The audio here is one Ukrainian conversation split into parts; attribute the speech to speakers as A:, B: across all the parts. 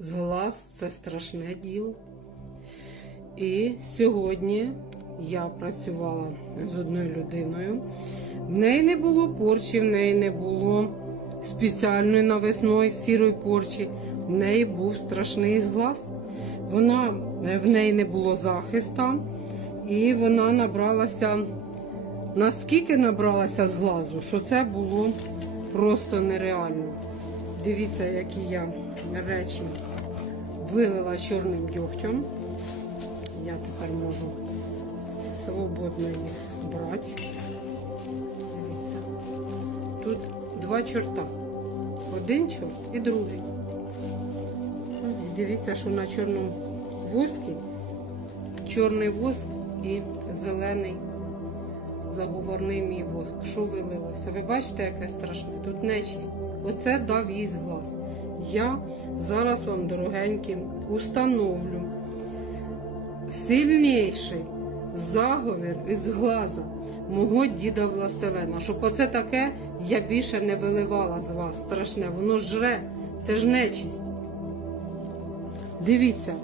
A: Зглаз це страшне діло. І сьогодні я працювала з одною людиною. В неї не було порчі, в неї не було спеціальної навесної сірої порчі. В неї був страшний зглаз. Вона, в неї не було захиста, і вона набралася, наскільки набралася з глазу, що це було просто нереально. Дивіться, які я речі вилила чорним дьогтем. Я тепер можу свободно їх брати. Дивіться. Тут два чорта. Один чорт і другий. Дивіться, що на чорному воскі чорний воск і зелений заговорний мій воск. Що вилилося? Ви бачите, яке страшне? Тут нечисть. Оце дав їй зглаз. Я зараз вам, дорогенькі, установлю сильніший заговір із глаза мого діда Властелена, щоб оце таке я більше не виливала з вас. Страшне, воно жре, це ж нечисть. Дивіться,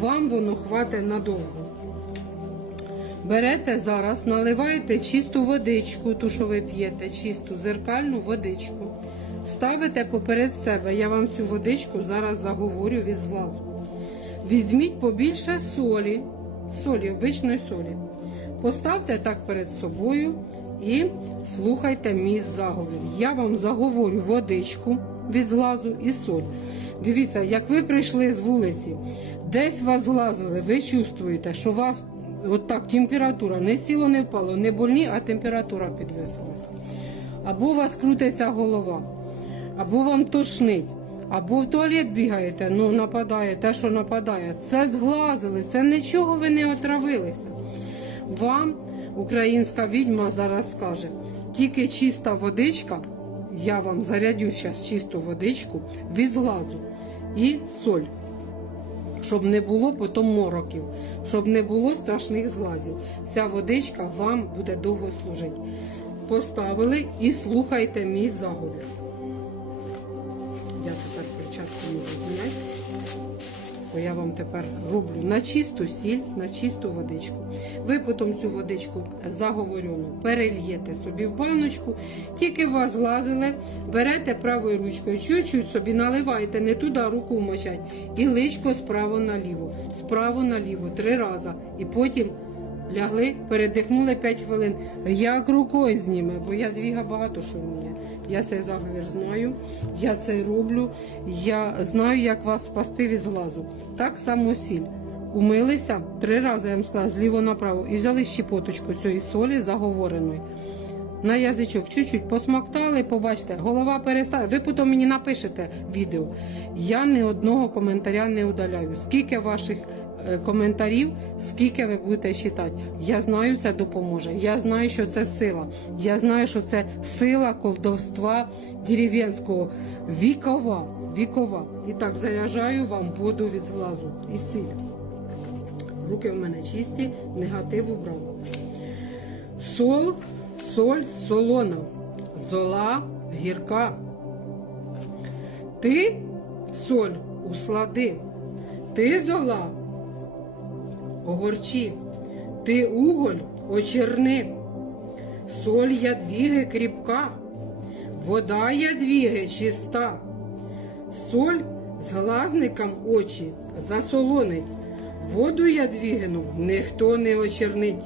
A: вам воно хватить надовго. Берете зараз, наливаєте чисту водичку, ту, що ви п'єте, чисту зеркальну водичку. Ставите поперед себе. Я вам цю водичку зараз заговорю від зглазу. Візьміть побільше солі, солі, обичної солі. Поставте так перед собою і слухайте мій заговір. Я вам заговорю водичку від зглазу і соль. Дивіться, як ви прийшли з вулиці, десь вас зглазили, ви чувствуєте, що вас от так температура не сіло, не впало, не больні, а температура підвисилася. Або у вас крутиться голова, або вам тошнить, або в туалет бігаєте, ну нападає те, що нападає. Це зглазили, це нічого ви не отравилися. Вам українська відьма зараз скаже, тільки чиста водичка, я вам зарядю зараз чисту водичку від зглазу і соль. Щоб не було потім мороків, щоб не було страшних зглазів. Ця водичка вам буде довго служити. Поставили і слухайте мій заговір. Бо я вам тепер роблю на чисту сіль, на чисту водичку. Ви потім цю водичку заговорюну перельєте собі в баночку, тільки вас глазили, берете правою ручкою, чуть-чуть собі наливаєте, не туди руку вмочать, і личко справа наліво, справа наліво, три рази. І потім лягли, передихнули 5 хвилин. Як рукою зніме, бо я двіга багато що вміє. Я цей заговір знаю, я це роблю, я знаю, як вас спасти від зглазу. Так само сіль. Умилися три рази, я вам сказала, зліво направо, і взяли щепоточку цієї солі заговореної. На язичок чуть-чуть посмоктали, побачите, голова перестає. Ви потім мені напишете відео. Я ні одного коментаря не удаляю. Скільки ваших коментарів, скільки ви будете читати. Я знаю, це допоможе. Я знаю, що це сила. Я знаю, що це сила колдовства дерев'янського. Вікова. Вікова. І так заряджаю вам воду від зглазу і сіль. Руки в мене чисті, негатив убрав. Сол, соль, солона, зола, гірка. Ти соль услади, ти зола, огорчі, ти уголь очерни, соль ядвіги кріпка, вода ядвіги чиста, соль з глазникам очі засолонить, воду ядвігину ніхто не очернить,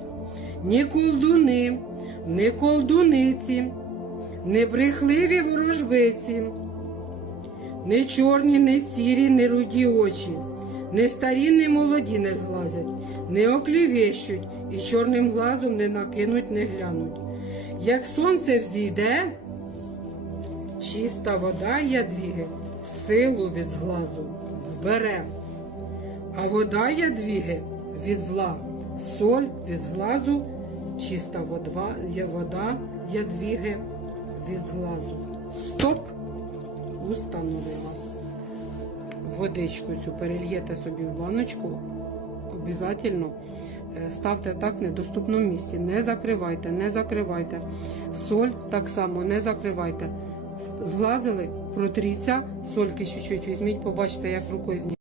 A: ні колдуни, ні колдуниці, не брехливі ворожбиці. Не чорні, не сірі, не руді очі, не старі, не молоді не зглазять, не оклівещуть і чорним глазом не накинуть, не глянуть. Як сонце взійде, чиста вода ядвіги, силу від зглазу вбере, а вода ядвіги від зла, соль від зглазу, чиста вода, вода ядвіги від зглазу. Стоп! установила. Водичку цю перельєте собі в баночку. Обязательно е, ставте так в недоступному місці. Не закривайте, не закривайте. Соль так само не закривайте. Зглазили, протріться, сольки чуть-чуть візьміть, побачите, як рукою знімати.